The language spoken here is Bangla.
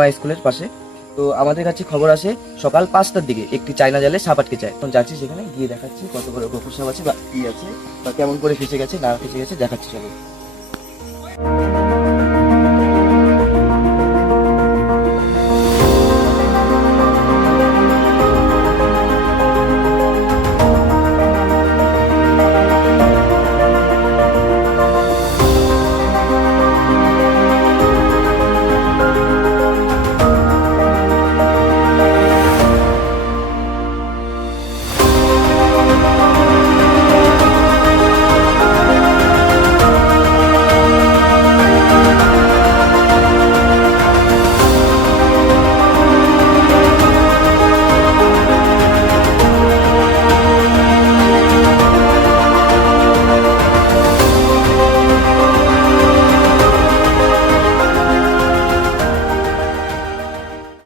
মা স্কুলের পাশে। তো আমাদের কাছে খবর আসে সকাল 5টার দিকে একটি চায়না জালে সাপ আটকে যায়। এখন যাচ্ছি সেখানে, গিয়ে দেখাচ্ছি কত বড় গোপুর সাপ আছে বা কি আছে বা কেমন করে ফেসে গেছে না ফেসে গেছে দেখাচ্ছি চলো।